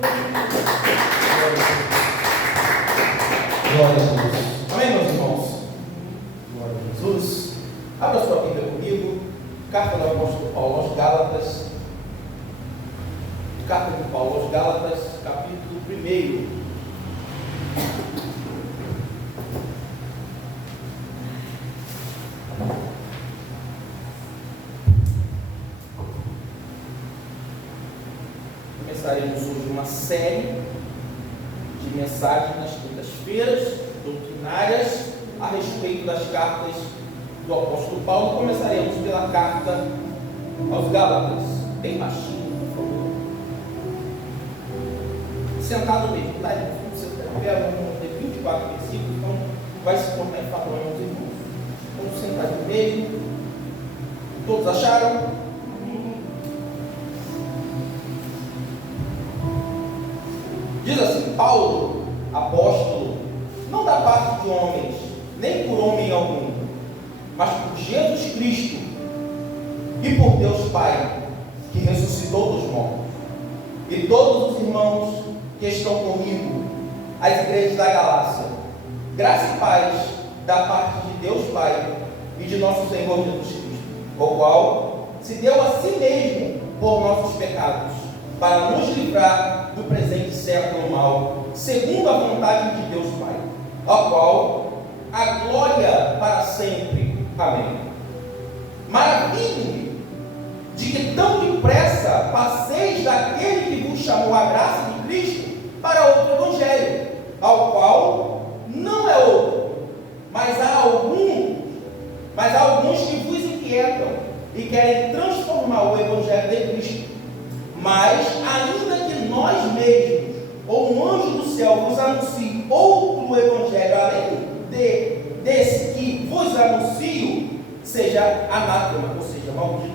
Glória a Jesus. Amém, meus irmãos? Glória a Jesus. Abra sua Bíblia comigo. Carta do apóstolo Paulo aos Gálatas. Carta de Paulo aos Gálatas, capítulo 1. Começaremos hoje uma série de mensagens nas quintas-feiras, doutrinárias, a respeito das cartas do apóstolo Paulo. Começaremos pela carta aos Gálatas, bem baixinho, por favor. Sentado mesmo, tá? Você pega tem 24 versículos, então vai se tornar em padrão, meus irmãos. Vamos sentar mesmo. Todos acharam? Diz assim: Paulo, apóstolo, não da parte de homens, nem por homem algum, mas por Jesus Cristo e por Deus Pai, que ressuscitou dos mortos, e todos os irmãos que estão comigo, as igrejas da Galácia, graça e paz da parte de Deus Pai e de nosso Senhor Jesus Cristo, o qual se deu a si mesmo por nossos pecados, para nos livrar do presente século mal, segundo a vontade de Deus Pai, ao qual a glória para sempre. Amém. Maravilhe-me de que tão depressa passeis daquele que vos chamou a graça de Cristo para outro evangelho, ao qual não é outro, mas há alguns que vos inquietam e querem transformar o evangelho de Cristo. Mas ainda que nós mesmos, ou um anjo do céu, vos anuncie outro evangelho além desse que vos anuncio, seja anátema, ou seja, maldito.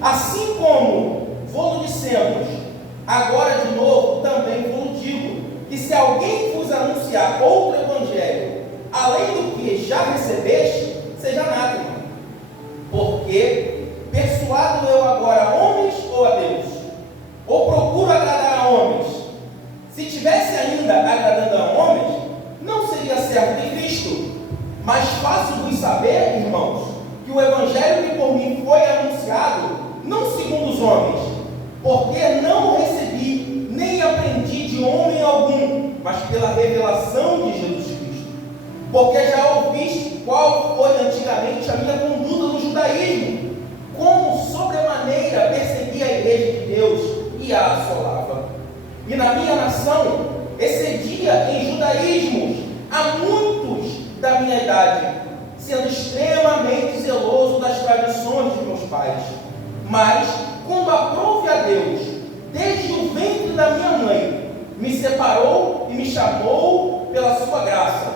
Assim como vos dissemos, agora de novo também vos digo, que se alguém vos anunciar outro evangelho, além do que já recebeste, seja anátema. Porque persuado eu agora a homens ou a Deus? Ou procuro agradar a homens? Se tivesse ainda agradando a homens, não seria servo de Cristo. Mas faço-vos saber, irmãos, que o evangelho que por mim foi anunciado, não segundo os homens, porque não recebi, nem aprendi de homem algum, mas pela revelação de Jesus Cristo. Porque já ouviste qual foi antigamente a minha conduta no judaísmo, como sobremaneira persegui a igreja de Deus e a assolava. E na minha nação excedia em judaísmos a muitos da minha idade, sendo extremamente zeloso das tradições de meus pais. Mas, quando aprove a Deus, desde o ventre da minha mãe, me separou e me chamou pela sua graça,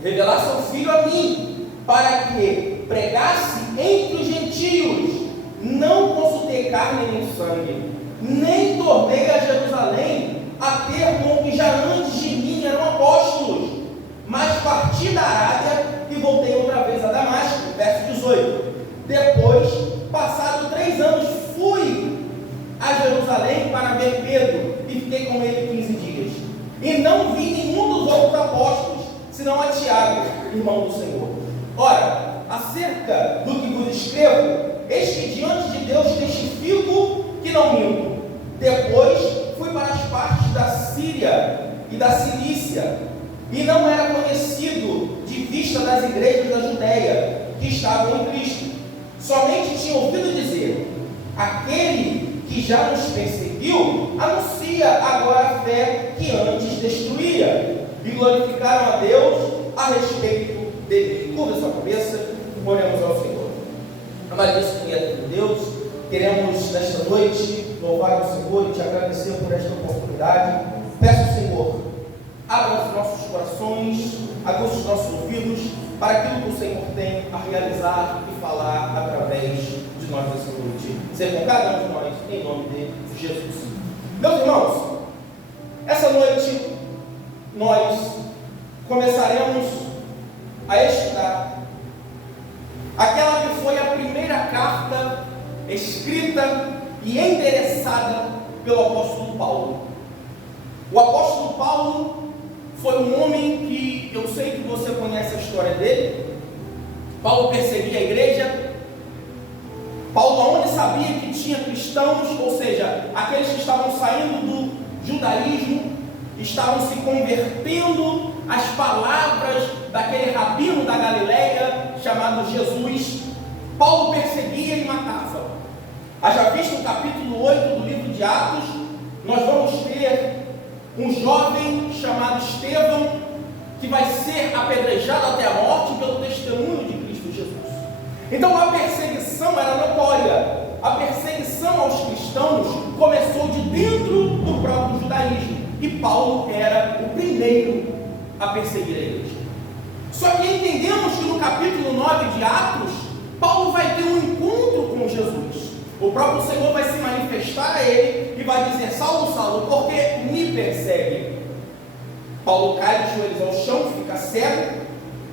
revelasse o Filho a mim, para que pregasse entre os gentios. Não consultei carne nem sangue, nem tornei a Jerusalém a ter com que já antes de mim eram apóstolos, mas parti da Arábia e voltei outra vez a Damasco. Verso 18. Depois, passado 3 anos, fui a Jerusalém para ver Pedro e fiquei com ele 15 dias. E não vi nenhum dos outros apóstolos, senão a Tiago, irmão do Senhor. Ora, acerca do que vos escrevo, eis que diante de Deus testifico que não minto. Depois fui para as partes da Síria e da Cilícia, e não era conhecido de vista das igrejas da Judéia que estavam em Cristo. Somente tinha ouvido dizer: aquele que já nos perseguiu anuncia agora a fé que antes destruía, e glorificaram a Deus a respeito dele. Curva sua cabeça, oremos ao Senhor. Amadíssimo e eterno Deus, queremos nesta noite louvar o Senhor e te agradecer por esta oportunidade. Peço, Senhor, abra os nossos corações, aguça os nossos ouvidos para aquilo que o Senhor tem a realizar e falar através de nós nessa noite. Seja com cada um de nós, em nome de Jesus. Meus irmãos, essa noite nós começaremos a estudar aquela que foi a primeira carta escrita e endereçada pelo apóstolo Paulo. apóstolo Paulo foi um homem que, eu sei que você conhece a história dele. Paulo perseguia a igreja. Paulo, onde sabia que tinha cristãos, ou seja, aqueles que estavam saindo do judaísmo, estavam se convertendo às palavras daquele rabino da Galileia, chamado Jesus, Paulo perseguia e matava. Haja visto no capítulo 8 do livro de Atos, nós vamos ter um jovem chamado Estevão, que vai ser apedrejado até a morte pelo testemunho de Cristo Jesus. Então a perseguição era notória. A perseguição aos cristãos começou de dentro do próprio judaísmo, e Paulo era o primeiro a perseguir a igreja. Só que entendemos que no capítulo 9 de Atos, Paulo vai ter um encontro com Jesus. O próprio Senhor vai se manifestar a ele e vai dizer: Saulo, Saulo, por que me persegue? Paulo cai de joelhos ao chão, fica cego.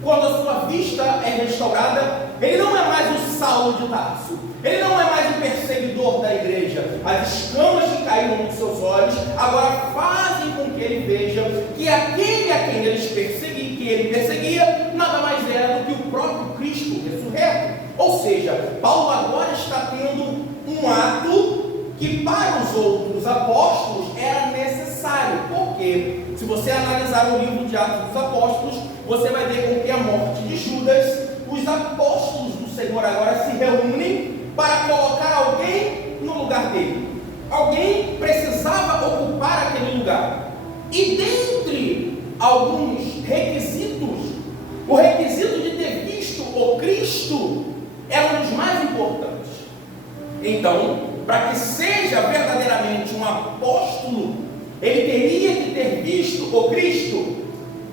Quando a sua vista é restaurada, ele não é mais o Saulo de Tarso, ele não é mais o perseguidor da igreja. As escamas que caíram nos seus olhos agora fazem com que ele veja que aquele a quem ele perseguia nada mais era do que o próprio Cristo ressurreto. Ou seja, Paulo agora está tendo um ato que para os outros apóstolos era necessário. Porque se você analisar o livro de Atos dos Apóstolos, você vai ver com que a morte de Judas, os apóstolos do Senhor agora se reúnem para colocar alguém no lugar dele. Alguém precisava ocupar aquele lugar. E dentre alguns requisitos, o requisito de ter visto o Cristo era um dos mais importantes. Então, para que seja verdadeiramente um apóstolo, ele teria que ter visto o Cristo.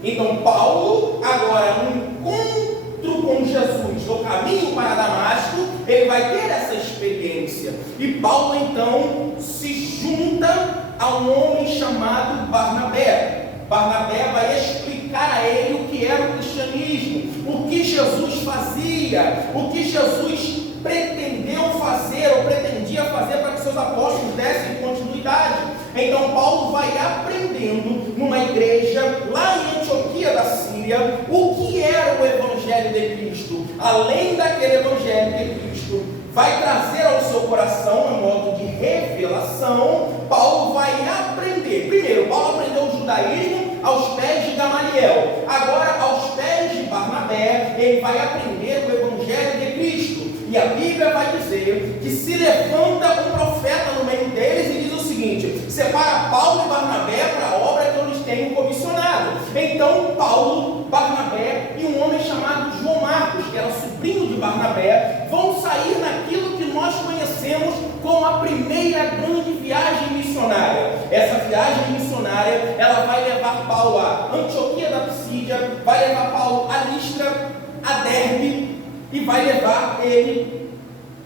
Então Paulo, agora no encontro com Jesus, no caminho para Damasco, ele vai ter essa experiência. E Paulo então se junta a um homem chamado Barnabé. Barnabé vai explicar a ele o que era o cristianismo, o que Jesus fazia, o que Jesus pretendeu fazer ou pretendia fazer para que seus apóstolos dessem continuidade. Então Paulo vai aprendendo numa igreja lá em Antioquia da Síria o que era o Evangelho de Cristo. Além daquele Evangelho de Cristo, vai trazer ao seu coração, a modo de revelação. Paulo vai aprender. Primeiro, Paulo aprendeu o judaísmo aos pés de Gamaliel. Agora, aos pés de Barnabé, ele vai aprender o Evangelho de Cristo. E a Bíblia vai dizer que se levanta um profeta no meio deles e diz o seguinte: separa Paulo e Barnabé para a obra que eu lhes tenho comissionado. Então Paulo, Barnabé e um homem chamado João Marcos, que era sobrinho de Barnabé, vão sair naquilo que nós conhecemos como a primeira grande viagem missionária. Essa viagem missionária, ela vai levar Paulo a Antioquia da Psídia, vai levar Paulo a Listra, a Derbe, e vai levar ele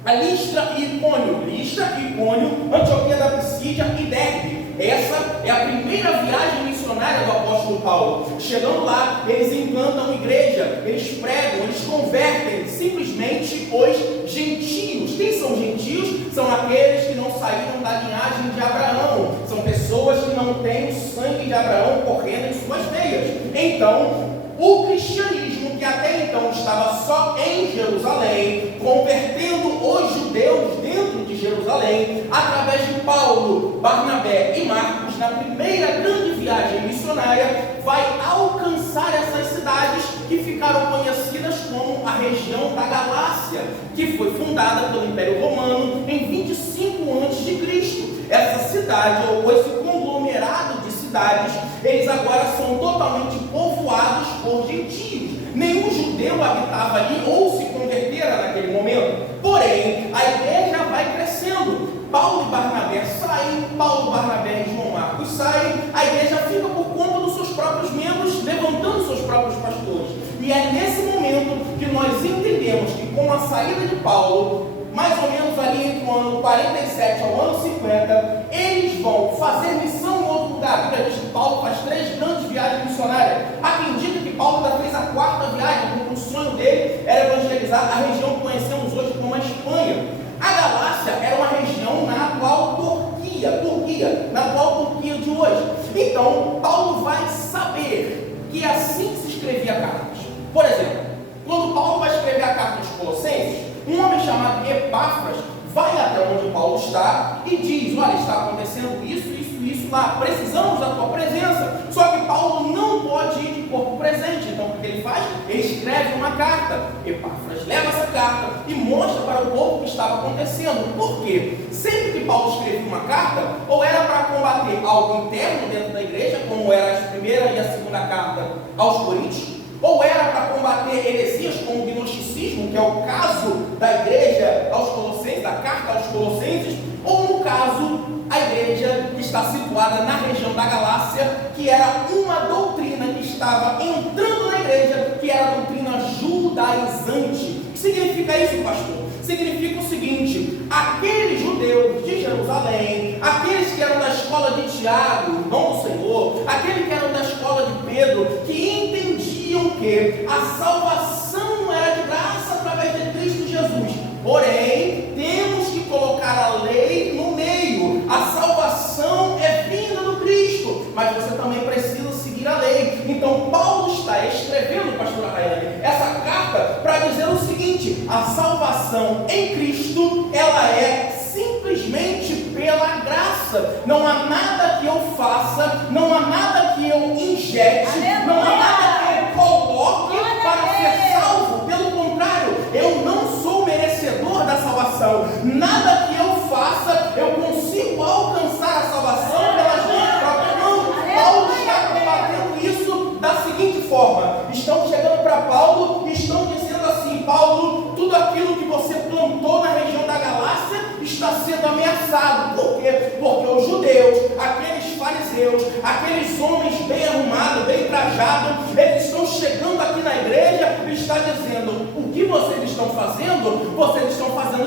a Listra e Icônio, Antioquia da Psídia e Derbe. Essa é a primeira viagem missionária do apóstolo Paulo. Chegando lá, eles implantam igreja, eles pregam, eles convertem simplesmente os gentios. Quem são gentios? São aqueles que não saíram da linhagem de Abraão. São pessoas que não têm o sangue de Abraão correndo em suas veias. Então, o cristianismo, que até então estava só em Jerusalém, convertendo os judeus dentro de Jerusalém, através de Paulo, Barnabé e Marcos, na primeira grande viagem missionária, vai alcançar essas cidades que ficaram conhecidas como a região da Galácia, que foi fundada pelo Império Romano em 25 a.C. Essa cidade, ou esse conglomerado de cidades, eles agora são totalmente povoados por gentios. Nenhum judeu habitava ali ou se convertera naquele momento. Porém, a igreja vai crescendo. Paulo e Barnabé saem, Paulo, Barnabé e João Marcos saem, a igreja fica por conta dos seus próprios membros, levantando seus próprios pastores. E é nesse momento que nós entendemos que com a saída de Paulo, mais ou menos ali entre o ano 47 ao ano 50, eles vão fazer missão em outro lugar. A Bíblia diz que Paulo faz 3 grandes viagens missionárias. Há quem diga que Paulo ainda fez a 4ª viagem, porque o sonho dele era evangelizar a região que conhecemos hoje como a Espanha. A Galácia era uma região na atual Turquia, na atual Turquia de hoje. Então, Paulo E é assim que se escrevia cartas. Por exemplo, quando Paulo vai escrever a carta aos Colossenses, um homem chamado Epáfras vai até onde Paulo está e diz: olha, está acontecendo isso lá, precisamos da tua presença. Só que Paulo não pode ir de corpo presente. Então o que ele faz? Ele escreve uma carta. Epáfras leva essa carta e mostra para o povo o que estava acontecendo. Por quê? Sempre que Paulo escrevia uma carta, ou era para combater algo interno dentro da igreja, como era a primeira e a segunda carta aos Coríntios, ou era para combater heresias como o gnosticismo, que é o caso da igreja aos Colossenses, da carta aos Colossenses, ou no caso, a igreja que está situada na região da Galácia, que era uma doutrina que estava entrando na igreja, que era a doutrina judaizante. O que significa isso, pastor? Significa o seguinte: aqueles judeus de Jerusalém, aqueles que eram da escola de Tiago, irmão do Senhor, aqueles que eram da escola de Pedro, que entendiam que a salvação era de graça através de Cristo Jesus. Porém, temos que colocar a lei no meio. A salvação é vinda do Cristo, mas você também precisa seguir a lei. Então Paulo está escrevendo, pastor Rayane, essa carta para dizer o seguinte: a salvação em Cristo, ela é simplesmente pela graça. Não há nada que eu faça, não há nada que eu injete, não há nada que eu coloque para ser salvo. Pelo contrário, eu não sou merecedor da salvação. Nada que eu faça, eu consigo alcançar a salvação pelas minhas próprias mãos. Paulo está combatendo isso da seguinte forma: estão chegando para Paulo e estão dizendo assim: Paulo, tudo aquilo que você plantou na região da Galácia está sendo ameaçado. Por quê? Porque os judeus, aqueles fariseus, aqueles homens bem arrumados, bem trajados, eles estão chegando aqui na igreja e está dizendo: o que vocês estão fazendo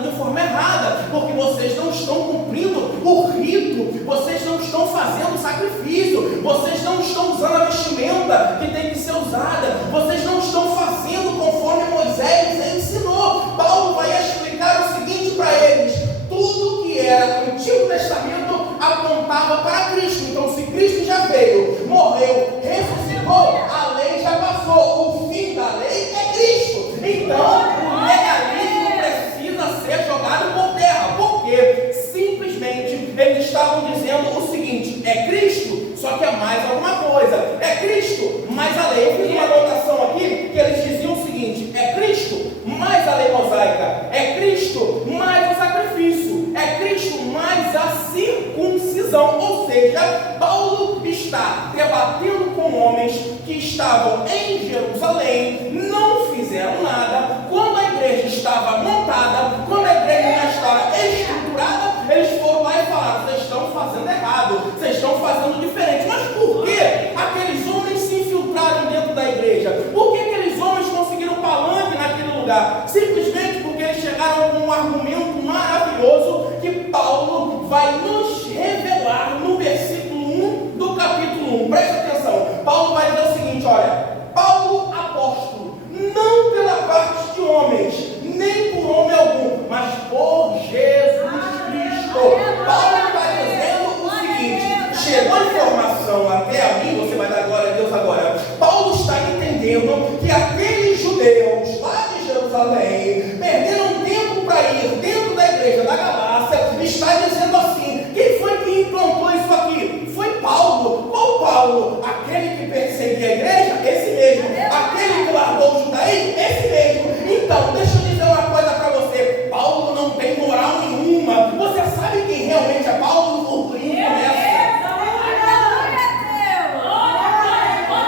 de forma errada, porque vocês não estão cumprindo o rito, vocês não estão fazendo o sacrifício, vocês não estão usando a vestimenta que tem que ser usada, vocês não estão fazendo conforme Moisés ensinou. Paulo vai explicar o seguinte para eles: tudo que era o Antigo Testamento apontava para Cristo. Então, se Cristo já veio, morreu, ressuscitou, a lei já passou. O fim da lei é Cristo. Então, o legalismo precisa ser jogado por terra. Porque simplesmente eles estavam dizendo o seguinte: é Cristo, só que é mais alguma coisa. É Cristo, mais a lei. Eu fiz uma anotação aqui que eles diziam o seguinte: é Cristo, mais a lei mosaica. É Cristo, mais o sacrifício. É Cristo, mais a circuncisão. Ou seja, Paulo está debatendo com homens que estavam em Jerusalém, não fizeram nada. Quando a igreja estava montada, quando a igreja já estava estruturada, eles foram lá e falaram: vocês estão fazendo errado, vocês estão fazendo diferente. Mas por que aqueles homens se infiltraram dentro da igreja? Por que aqueles homens conseguiram palanque naquele lugar? Simplesmente porque eles chegaram com um argumento maravilhoso que Paulo vai nos revelar no versículo 1 do capítulo 1. Preste atenção. Paulo vai dizer o seguinte: olha, Paulo apóstolo, não pela parte de homens, nem por homem algum, mas por Jesus Cristo. Paulo está dizendo o seguinte: chegou a informação até a mim, você vai dar glória a Deus agora. Paulo está entendendo que aqueles judeus lá de Jerusalém perderam tempo para ir dentro da igreja da Galácia. Está dizendo assim: quem foi que implantou isso aqui? Foi Paulo. Qual Paulo? Aquele que perseguia a igreja? Esse mesmo. Aquele que largou o judaísmo? Esse mesmo. Então, deixa eu dizer uma coisa para você: Paulo não tem moral nenhuma. Você sabe quem realmente é Paulo? O burburinho começa.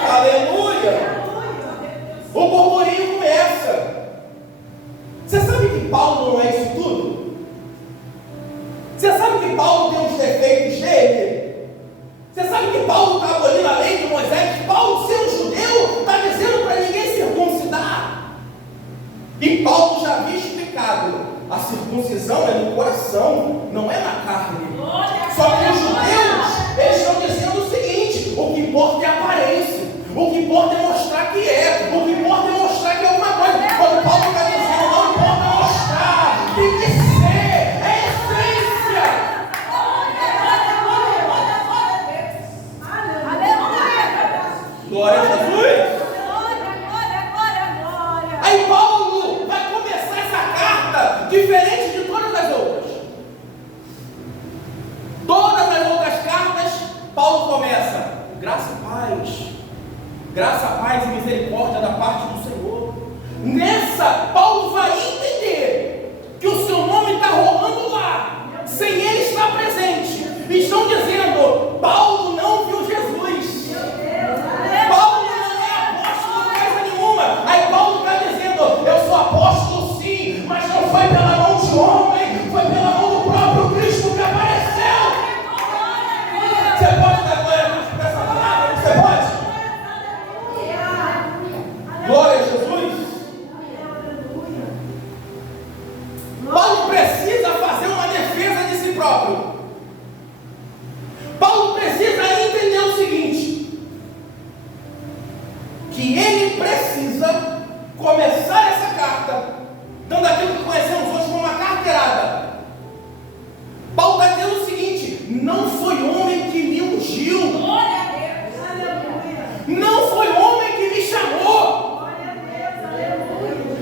Aleluia! O burburinho começa. Você sabe que Paulo não é isso tudo? Você sabe que Paulo tem os defeitos dele? Você sabe que Paulo está abolindo a lei de Moisés? Paulo, sendo judeu, está dizendo para ninguém circuncidar. E Paulo já havia explicado: a circuncisão é no coração, não é na carne. Só que os judeus, eles estão dizendo o seguinte: o que importa é a aparência, o que importa é mostrar que é, o que importa é mostrar que é alguma coisa. Quando Paulo está dizendo: não importa mostrar, tem que ser, é essência. Glória a Jesus. Graça, paz e misericórdia da parte do Senhor. Nessa, Paulo vai entender que o seu nome está rolando lá, sem ele estar presente. Estão dizendo, Paulo não viu Jesus. Paulo não é apóstolo coisa nenhuma. Aí Paulo está dizendo, eu sou apóstolo sim, mas não foi pela mão de homem, foi pela mão do próprio Cristo que apareceu. Você pode dar glória para essa palavra? Você pode? Glória a Jesus. Paulo precisa fazer uma defesa de si próprio. Paulo precisa entender o seguinte: que ele precisa começar essa carta dando aquilo que conhecemos hoje como uma carteirada. Paulo está dizendo o seguinte: não foi homem que me ungiu, não foi homem que me chamou.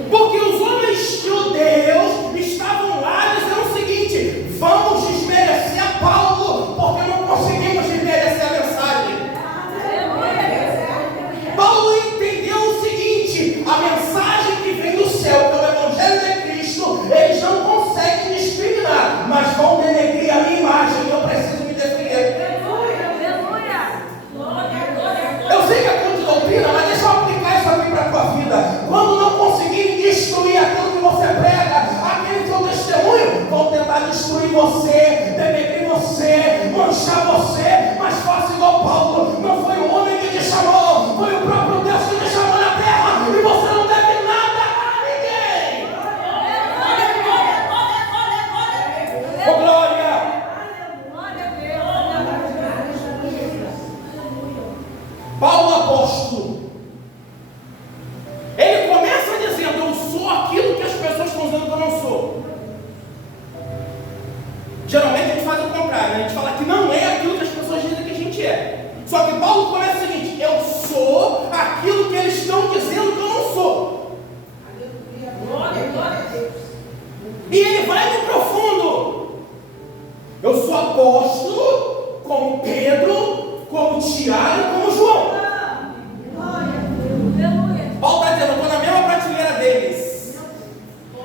Porque os homens judeus estavam lá dizendo o seguinte: vamos desmerecer a Paulo, porque não conseguimos desmerecer a mensagem. Paulo entendeu o seguinte: a mensagem que vem do céu, que é o Evangelho de Cristo, eles não conseguem discriminar, mas vão denegrir a minha imagem, eu preciso me defender. Eu sei que é culto de doutrina, mas deixa eu aplicar isso aqui para a tua vida. Quando não conseguirem destruir aquilo que você prega, aquele seu testemunho, vão tentar destruir você, denegrir você, manchar você, mas faça igual Paulo. Não foi o homem que te chamou, foi o próprio Deus que te chamou na terra, e você não deve nada a ninguém. Oh, glória! Paulo apóstolo, ele começa dizendo: eu sou aquilo que as pessoas estão dizendo que eu não sou. Geralmente a gente faz o contrário, né? A gente fala que não é aquilo que as pessoas dizem que a gente é. Só que Paulo começa o seguinte: eu sou aquilo que eles estão dizendo que eu não sou. E ele vai no profundo. Eu sou apóstolo como Pedro, como Tiago, como João. Paulo está dizendo: eu estou na mesma prateleira deles.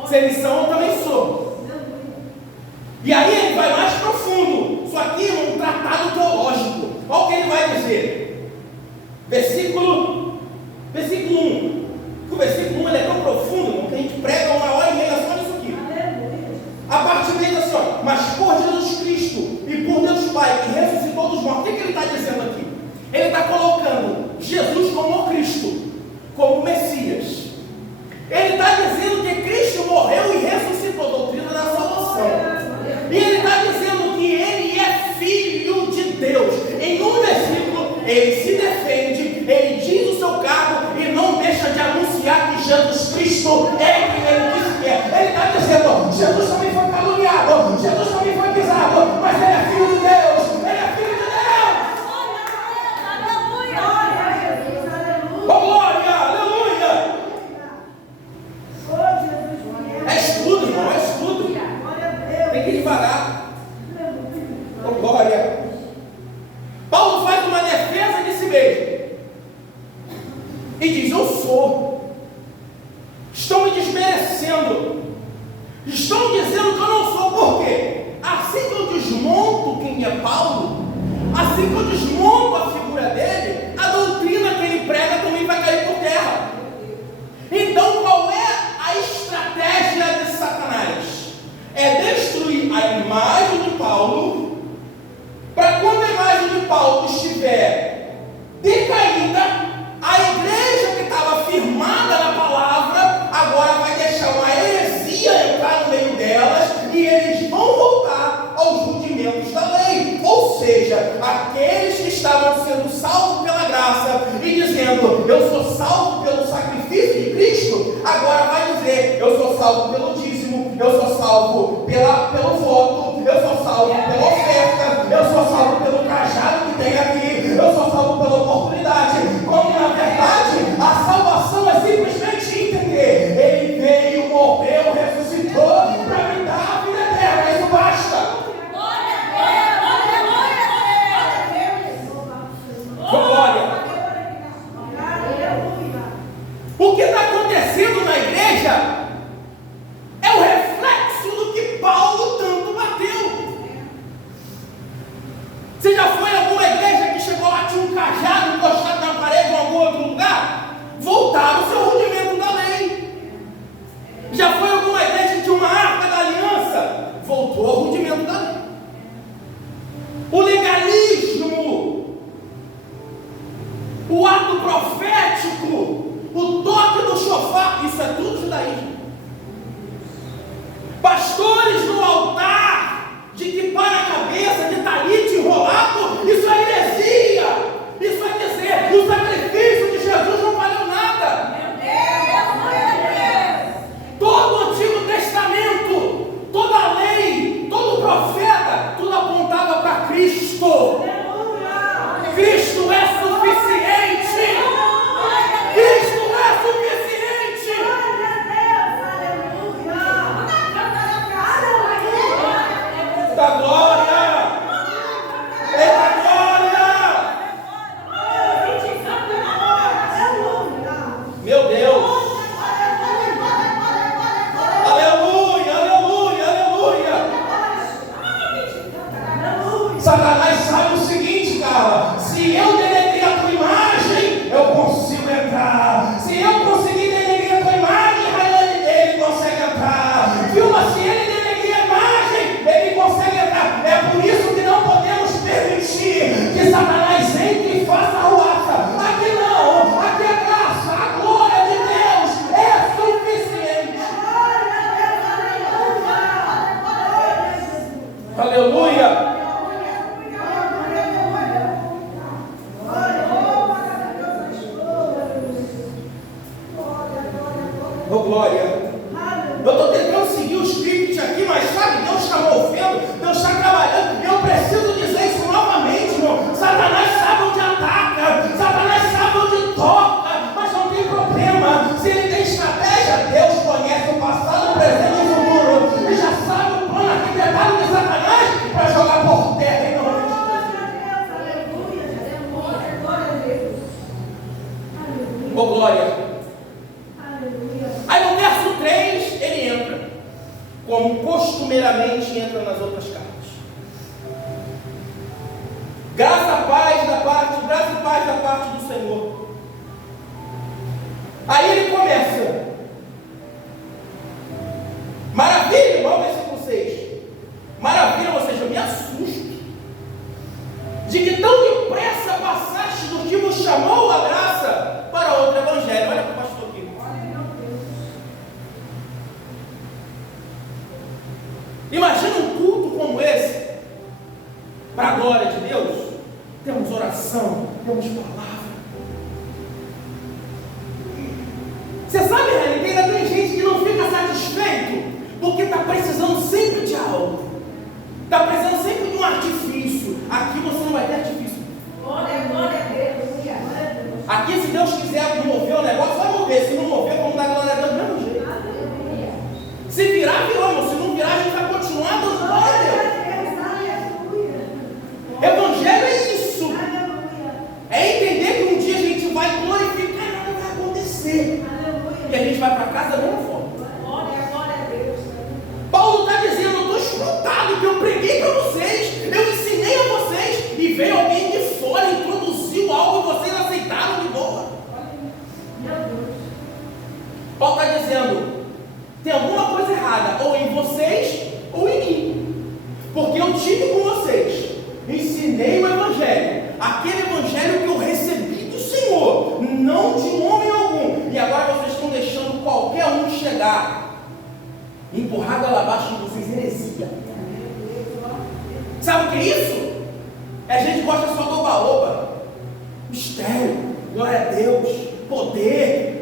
Se eles são, eu também sou. E aí ele vai mais profundo. Isso aqui é um tratado teológico. Olha o que ele vai dizer. Versículo 1. O versículo 1 ele é tão profundo, irmão, que a gente prega 1h30 só nisso aqui. A parte dele assim, ó: mas por Jesus Cristo e por Deus Pai, que ressuscitou dos mortos. O que ele está dizendo aqui? Ele está colocando Jesus como o Cristo, como o Messias. Ele está dizendo que Cristo morreu e ressuscitou, doutrina da salvação. E ele está dizendo que ele é filho de Deus. Em um versículo, ele se defende, ele diz o seu cargo e não deixa de anunciar que Jesus Cristo é quem ele disse que é. Ele está dizendo: Jesus também foi caluniado, Jesus também foi pisado, mas ele é filho de Deus, ele é filho de Deus. Oh, glória, aleluia. É estudo, irmão, é estudo. Tem que ir devagar. Oh, glória. Paulo faz uma defesa de si mesmo e diz: eu sou. Estão me desmerecendo, estão dizendo que eu não sou. Por quê? Assim que eu desmonto quem é Paulo, assim que eu desmonto a figura dele, a doutrina que ele prega também vai cair por terra. Então qual é a estratégia de Satanás? É destruir a imagem de Paulo, para quando a imagem de Paulo estiver decaída, a igreja que estava firmada na palavra agora vai deixar uma heresia entrar no meio delas e eles vão voltar aos rudimentos da lei. Ou seja, aqueles que estavam sendo salvos pela graça e dizendo: eu sou salvo pelo sacrifício de Cristo, agora vai dizer: eu sou salvo pelo dízimo, eu sou salvo pelo voto, eu sou salvo pela oferta, eu sou salvo pelo cajado que tem aqui, eu sou salvo pela oportunidade. Quando na verdade a salvação é simplesmente entender: ele veio, morreu, ressuscitou para me dar a vida eterna. Isso basta. Glória. sofá, isso é tudo judaísmo. Pastores no altar, de que para a cabeça, de talite enrolado, isso é heresia. Isso é dizer, o sacrifício de Jesus não valeu nada. Todo o Antigo Testamento, toda a lei, todo profeta, tudo apontava para Cristo. Cristo é suficiente. Cristo é suficiente. Da glória. Eita glória. Meu Deus. Aleluia, aleluia, aleluia. Satanás sabe o seguinte, cara. Se eu denegrir a tua imagem, eu consigo entrar. Se eu conseguir denegrir a tua imagem, Rayane, ele consegue entrar. Vilma, se ele denegrir a imagem, ele consegue entrar. É por isso que não podemos permitir que Satanás entre e faça arruaça. Aqui não, aqui é graça, a glória de Deus é suficiente. Aleluia. Oh, glória. Eu estou tentando seguir o script aqui, mas sabe, Deus está movendo, Deus está trabalhando. Eu preciso dizer isso novamente, irmão. Satanás sabe onde ataca, Satanás sabe onde toca, mas não tem problema. Se ele tem estratégia, Deus conhece o passado, o presente e o futuro. Ele já sabe o plano arquitetado de Satanás para jogar por terra em nome de Jesus. Oh, glória. Aí no verso 3 ele entra, como costumeiramente entra nas outras cartas. Graça e paz da parte do Senhor. Aí ele começa. Maravilha, irmão, versículo 6. Maravilha, ou seja, eu me assusto de que tão depressa passaste do que vos chamou a graça para outro evangelho. Olha para o pastor aqui. Imagina um culto como esse, para a glória de Deus. Temos oração, temos palavra. Você sabe, Rani, que ainda tem gente que não fica satisfeito, porque está precisando sempre de algo, está precisando sempre de um artifício. Aqui você não vai ter artifício. Glória a Deus. Aqui, se Deus quiser mover o negócio, vai mover. Se não mover, vamos dar glória a Deus do mesmo jeito. Se virar, virou, irmão. Se não virar, a gente vai continuar dando glória a Deus. Evangelho é isso. É entender que um dia a gente vai glorificar e nada vai acontecer. E a gente vai para casa da mesma forma. Glória a Deus. Paulo está dizendo, eu estou escrutado, que eu preguei para vocês, eu ensinei a vocês, e veio alguém de fora e introduziu algo e vocês aceitaram de boa. Paulo está dizendo, tem alguma coisa errada, ou em vocês, ou em mim. Porque eu tive com vocês, ensinei o Evangelho, aquele Evangelho que eu recebi do Senhor, não de homem algum. E agora vocês estão deixando qualquer um chegar, empurrar goela abaixo de vocês, heresia. Sabe o que é isso? A gente gosta só do oba-oba, mistério, glória a Deus, poder.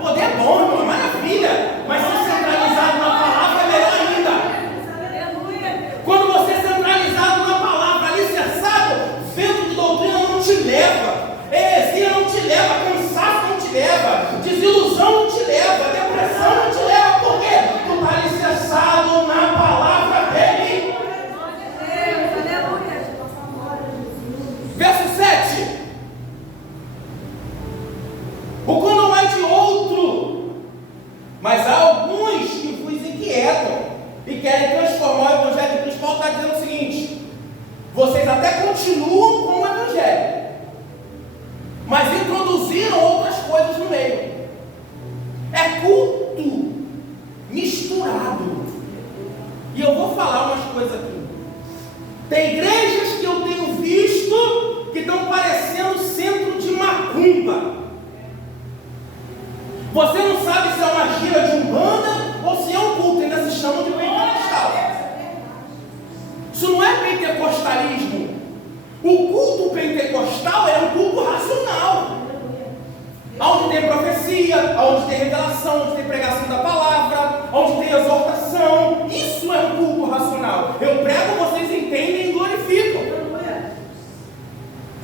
Poder é bom, irmão, é maravilha, mas ser centralizado na palavra é melhor ainda. Quando você é centralizado na palavra, alicerçado, vento de doutrina não te leva, heresia não te leva, cansaço não te leva, desilusão não te leva, depressão não te leva. Por quê? Tu está alicerçado na palavra dele. Verso 7. O qual não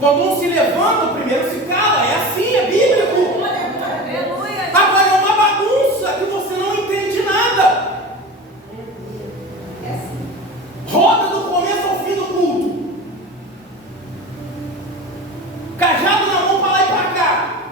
Quando um se levanta, o primeiro se cala. É assim, é bíblico. Aleluia. Agora é uma bagunça que você não entende nada. Roda do começo ao fim do culto. Cajado na mão para lá e para cá.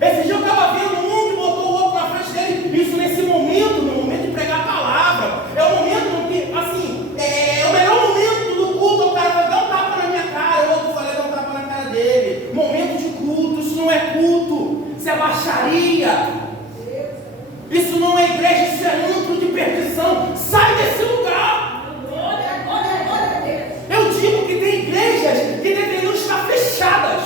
Esse dia eu estava vendo um que botou o outro na frente dele. Isso nesse momento, no momento de pregar a palavra. É o momento que, assim, é o melhor momento do culto. O cara vai dar um tapa na minha cara, o outro vai dar um tapa na cara dele. Momento de culto, isso não é culto. Isso é baixaria. Isso não é igreja, isso é antro de perdição. Sai desse lugar. Eu digo que tem igrejas que deveriam estar fechadas,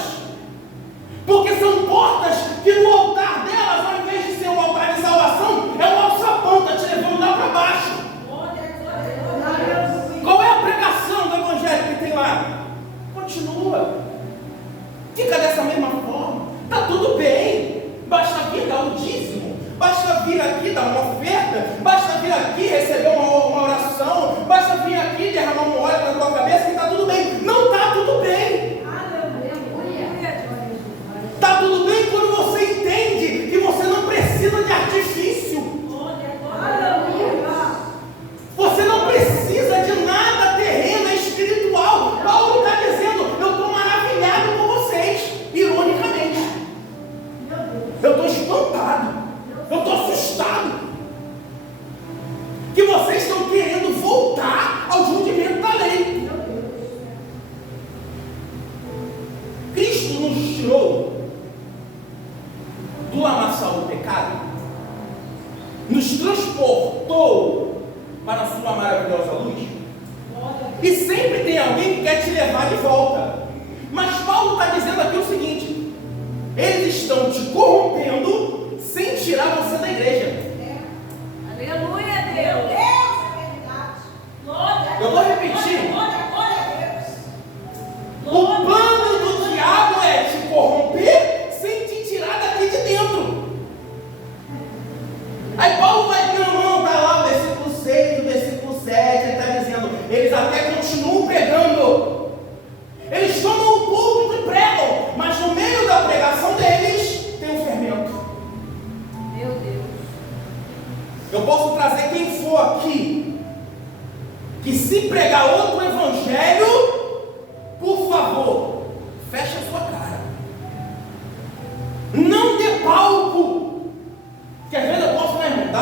porque são portas que no altar delas, ao invés de ser um altar de salvação, é um alçapão, está te levando lá para baixo. Qual é a pregação do evangelho que tem lá? Continua. Fica dessa mesma forma. Está tudo bem. Basta vir dar o dízimo. Basta vir aqui dar uma oferta. Basta vir aqui receber uma oração. Basta vir aqui derramar um óleo na tua cabeça e está tudo bem. Não está tudo bem. Está tudo bem quando você entende que você não precisa de artifício. Você não precisa de nada terreno, espiritual. Paulo está dizendo, eu estou maravilhado com vocês. Ironicamente. Eu estou espantado. Eu estou assustado. Que vocês estão querendo voltar ao julgamento da lei. Cristo nos tirou do lamaçal do pecado, nos transportou para a sua maravilhosa luz. E sempre tem alguém que quer te levar de volta. Mas Paulo está dizendo aqui o seguinte: eles estão te corrompendo sem tirar você da igreja. Aleluia, Deus. Eu vou repetir. O plano do diabo é te corromper sem te tirar daqui de dentro. Aí Paulo vai ter está lá o versículo 6, o versículo 7, ele está dizendo, eles até continuam pregando. Eles tomam o púlpito e pregam, mas no meio da pregação deles tem um fermento. Meu Deus. Eu posso trazer quem for aqui, que se pregar outro evangelho, por favor, feche a sua cara. Não dê palco. Porque às vezes eu posso, né, irmão,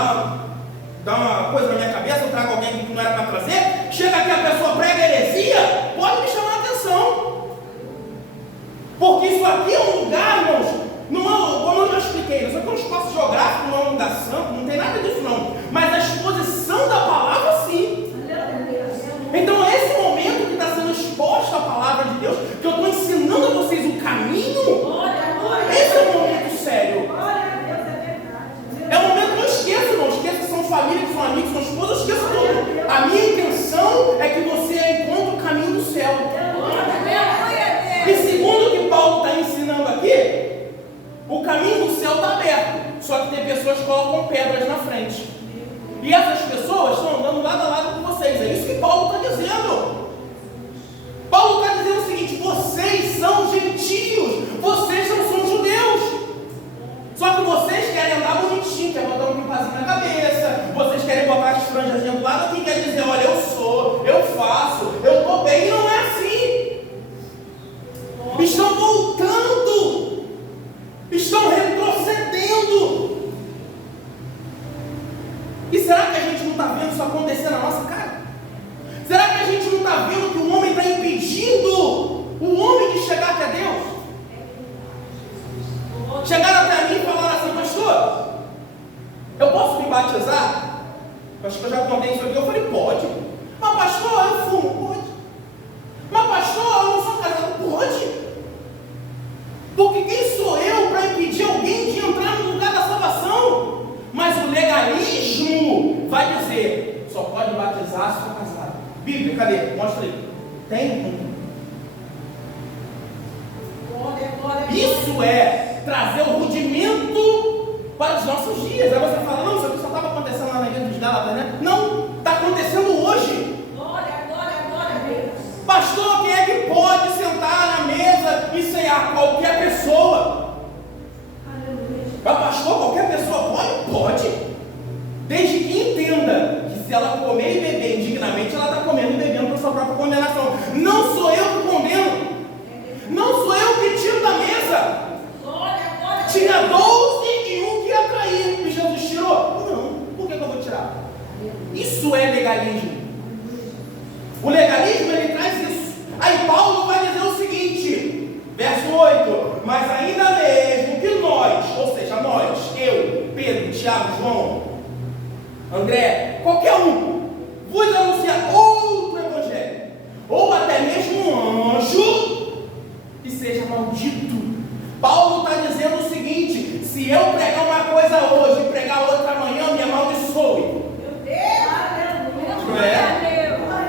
dar uma coisa na minha cabeça, eu trago alguém que não era para trazer, chega aqui a pessoa prega heresia, pode me chamar a atenção. Porque isso aqui é um lugar, irmãos, como eu já expliquei, isso aqui é um espaço geográfico, não é um lugar santo, não tem nada disso não. Mas a exposição da palavra, sim. Então é esse momento que está sendo exposta a palavra de Deus, que eu estou ensinando a vocês o caminho. Esse é o momento sério. É o momento que eu esqueço, não esqueço que são família, que são amigos, que são esposas, eu esqueço tudo. A minha intenção é que você encontre o caminho do céu. E segundo o que Paulo está ensinando aqui, o caminho do céu está aberto. Só que tem pessoas que colocam pedras na frente. E essas pessoas estão andando lado a lado com vocês. É isso que Paulo está dizendo. Paulo está dizendo o seguinte: vocês são gentios, vocês não são judeus. Só que vocês querem andar bonitinho, querem botar um pipazinho na cabeça, vocês querem botar as franjas dentro do lado, que quer dizer, olha, eu sou, eu faço, eu estou bem. E não é assim. Estão voltando, estão retrocedendo. E será que a gente não está vendo isso acontecer na nossa cara? Será que a gente não está vendo que o homem está impedindo o homem de chegar até Deus? Chegaram até mim e falaram assim: pastor, eu posso me batizar? Acho que eu já contei isso aqui. Eu falei: pode. Mas pastor, eu fumo? Pode. Mas pastor, eu não sou casado? Pode. Porque quem sou eu para impedir alguém de entrar no lugar da salvação? Mas o legalismo vai dizer: só pode batizar se for casado. Bíblia, cadê? Mostra aí. Tem? Isso é trazer o rudimento para os nossos dias. Aí você fala: não, isso aqui só estava acontecendo lá na igreja dos Gálatas, né? Não, está acontecendo hoje. Glória a Deus. Pastor, quem é que pode sentar na mesa anunciar qualquer pessoa. Mas pastor, qualquer pessoa pode? Pode. Desde que entenda que se ela comer e beber indignamente, ela está comendo e bebendo para sua própria condenação. Não sou eu que condeno. Não sou eu que tiro da mesa. Tinha 12 e um que ia cair. E Jesus tirou? Não. Por que eu vou tirar? Isso é legalismo. O legalismo, ele traz isso. Aí Paulo vai dizer o seguinte, verso 8: mas ainda mesmo que nós, ou seja, nós, eu, Pedro, Tiago, João, André, qualquer um, vos anunciar outro evangelho, ou até mesmo um anjo que seja maldito. Paulo está dizendo o seguinte: se eu pregar uma coisa hoje e pregar outra amanhã, me amaldiçoe. Não é?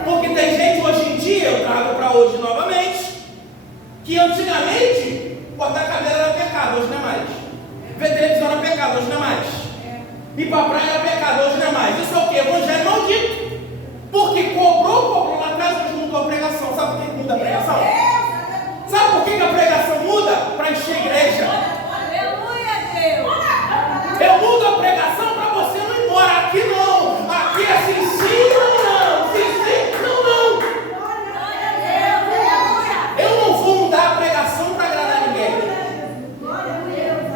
Porque tem gente hoje em dia, eu trago para hoje novamente, que antigamente cortar cabelo era pecado, hoje não é mais. Ver televisão era pecado, hoje não é mais. Ir para a praia era pecado, hoje não é mais. Isso é o que? Evangelho maldito. Porque cobrou lá atrás, hoje mudou a pregação. Sabe por que muda a pregação? Sabe por que a pregação muda? Para encher a igreja. Eu mudo a pregação para você não ir embora. Aqui não. Aqui é sim, sim ou não. Sim, sim, não, não. Eu não vou mudar a pregação para agradar ninguém.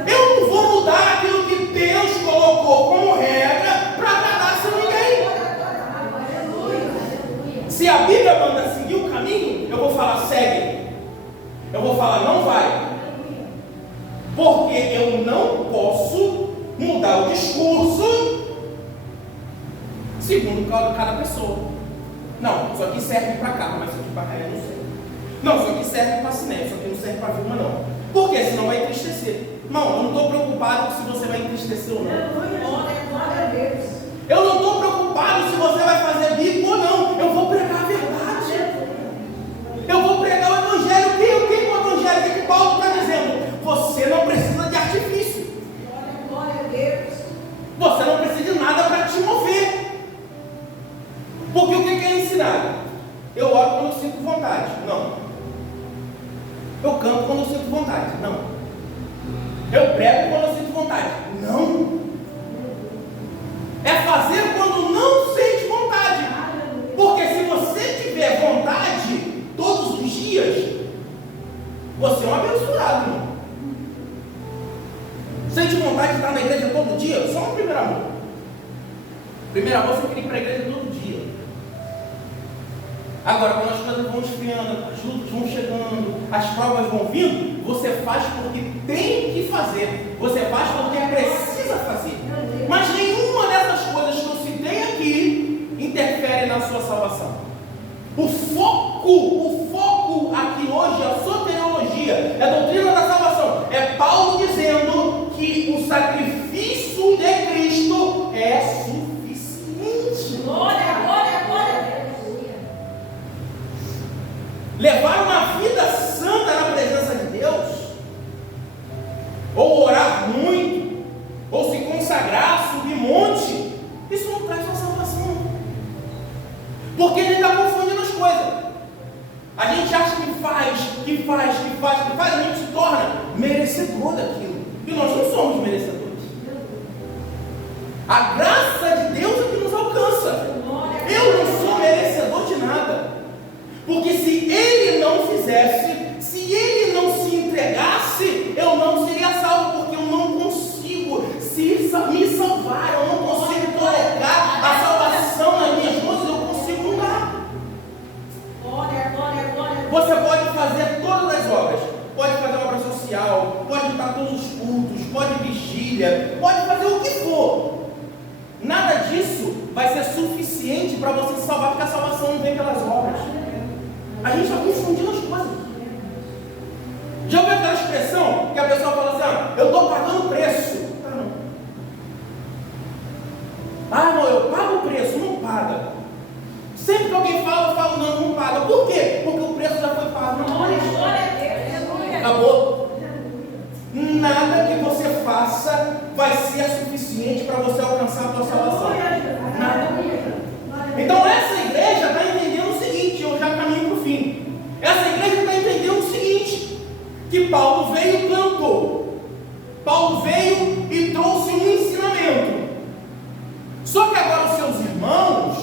Eu não vou mudar aquilo que Deus colocou como regra para agradar seu ninguém. Se a Bíblia manda seguir o caminho, eu vou falar segue. Eu vou falar não vai. Porque eu não posso mudar o discurso segundo cada pessoa. Não, isso aqui serve para cá, mas isso aqui para cá eu não sei. Não, isso aqui serve para cinema, isso aqui não serve para Vilma não. Por quê? Senão vai entristecer. Irmão, eu não estou preocupado se você vai entristecer ou não. Eu não estou preocupado se você vai fazer bico ou não. Eu vou pregar a verdade. Eu vou pregar o evangelho. O que é o evangelho? O que Paulo está dizendo? Você não precisa de artifício. Você não precisa de nada para te mover. Porque o que é ensinado? Eu oro quando eu sinto vontade. Não. Eu canto quando eu sinto vontade. Não. Eu prego quando eu sinto vontade. Não. É fazer quando não sente vontade. Porque se você tiver vontade todos os dias, você é um abençoado, irmão. Sente vontade de estar na igreja todo dia? Só no primeiro amor. Primeiro amor, você queria ir para a igreja todo dia. Agora, quando as coisas vão esfriando, as lutas vão chegando, as provas vão vindo, você faz porque tem que fazer. Você faz porque precisa fazer. Mas nenhuma dessas coisas que eu citei aqui interfere na sua salvação. O foco aqui hoje é a soteriologia, é a doutrina da salvação. É Paulo dizendo que o sacrifício de Cristo é suficiente. Glória. Levar uma vida santa na presença de Deus, ou orar muito, ou se consagrar, subir monte, isso não traz a salvação. Porque ele está confundindo as coisas. A gente acha que faz, a gente se torna merecedor daquilo. E nós não somos merecedores. A graça de Deus é que nos alcança. Eu não sou merecedor de nada. Porque se Ele não fizesse, se Ele não se entregasse, eu não seria salvo, porque eu não consigo me salvar, eu não consigo colocar a salvação nas minhas mãos, eu consigo mudar. Você pode fazer todas as obras, pode fazer obra social, pode estar todos os cultos, pode vigília, pode fazer o que for. Nada disso vai ser suficiente para você se salvar, porque a salvação não vem pelas obras. A gente está confundindo as coisas. Já ouviu aquela expressão que a pessoa fala assim: eu estou pagando preço. Não, eu pago o preço. Não paga. Sempre que alguém fala, eu falo não paga. Por quê? Porque o preço já foi pago. Acabou. Nada que você faça vai ser suficiente para você alcançar a sua salvação. Nada. Então essa igreja está entendendo o seguinte, eu já caminho para o fim. Essa igreja está entendendo o seguinte: que Paulo veio e plantou. Paulo veio e trouxe um ensinamento. Só que agora os seus irmãos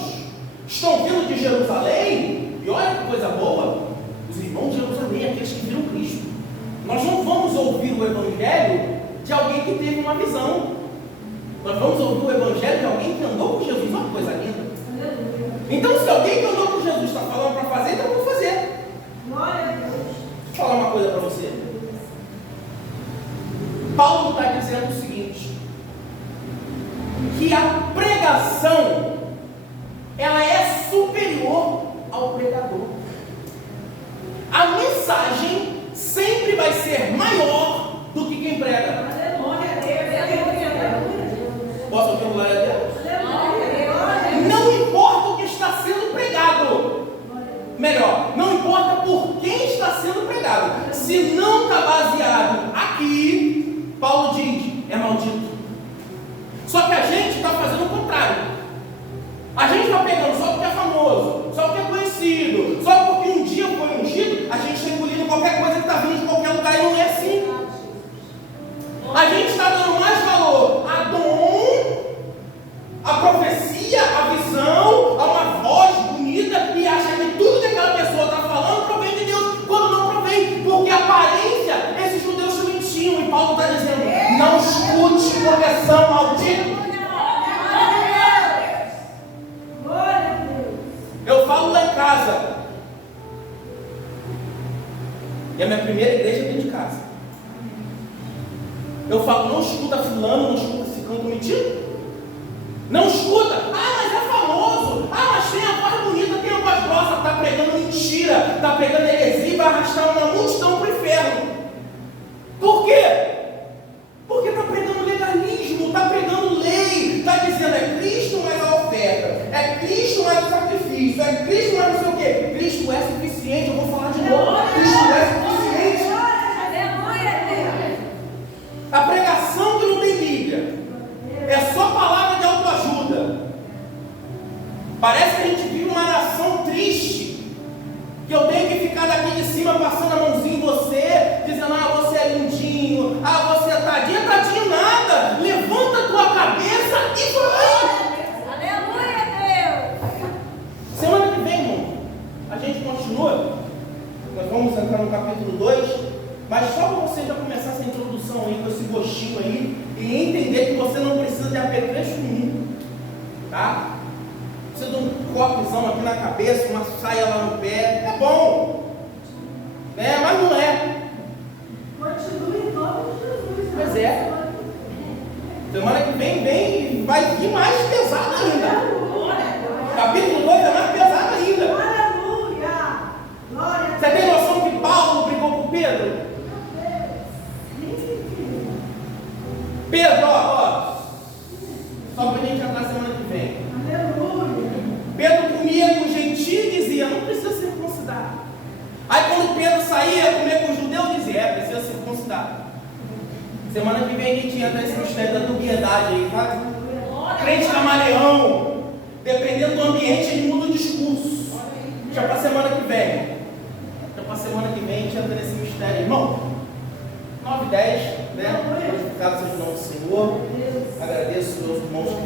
estão vindo de Jerusalém, e olha que coisa boa, os irmãos de Jerusalém, aqueles que viram Cristo. Nós não vamos ouvir o evangelho de alguém que teve uma visão. Nós vamos ouvir o evangelho de alguém que andou com Jesus. Olha que coisa linda. Então, se alguém que andou com Jesus está falando para fazer, então eu vou fazer. Glória a Deus. Deixa eu falar uma coisa para você. Paulo está dizendo o seguinte: que a pregação ela é superior ao pregador. A mensagem sempre vai ser maior do que quem prega. Glória a Deus. Posso ouvir glória a Deus? Não importa o que está sendo pregado. Melhor, não importa por quem está sendo pregado. Se não está baseado aqui, Paulo diz, é maldito. Só que a gente está fazendo o contrário. A gente está pegando só porque é famoso, só porque é conhecido, só porque um dia foi ungido, a gente está engolindo qualquer coisa que está vindo de qualquer lugar e não é assim. A gente está dando mais valor a dom, a profecia, a visão, a uma voz bonita e acha que tudo que aquela pessoa está falando provém de Deus, quando não provém, porque a aparência, esses judeus também tinham, e Paulo está dizendo, não escute porque são malditos. Eu falo lá em casa, e a minha primeira igreja é dentro de casa. Eu falo, não escuta fulano, não escuta esse canto mentindo. Não escuta, mas é famoso, mas tem a voz bonita, tem a voz grossa, está pregando mentira, está pregando heresia e vai arrastar uma multidão para o inferno. Por quê? Porque está pregando legalismo, está pregando lei, está dizendo é Cristo mais a oferta, é Cristo mais o sacrifício, é Cristo mais não sei o quê. Cristo é suficiente, eu vou falar de novo, Cristo é suficiente. A pregação que não tem Bíblia é só palavra de autoajuda. Parece que a gente vive uma nação triste, que eu tenho que ficar daqui de cima passando a mãozinha em você, dizendo, você é lindinho, você é tadinho, tadinho nada, levanta a tua cabeça e vai. Aleluia, Deus. Semana que vem, irmão, a gente continua, nós vamos entrar no capítulo 2, mas só para você já começar essa introdução aí, com esse gostinho aí, e entender que você não precisa de apetrecho nenhum, tá? Precisa de um copezão aqui na cabeça, uma saia lá no pé, é bom, né? Mas não é. Continue em nome de Jesus. Pois é. Semana que vem vai vir mais pesado ainda. Capítulo 2 é mais pesado ainda. Aleluia. Glória. Você tem noção que Paulo brigou com Pedro? Pedro, só para a gente entrar semana que vem. Aleluia. Pedro comia com gentil e dizia, não precisa circuncidar. Aí quando Pedro saía comer com o judeu, dizia, precisa circuncidar. Semana que vem a gente entra nesse mistério da dubiedade aí, tá? Crente camaleão, dependendo do ambiente, ele muda o discurso. Já para semana que vem. Já para semana que vem a gente entra nesse mistério, irmão. 9 e 10, né? Glorificado seja o nome do Senhor. Agradeço aos irmãos que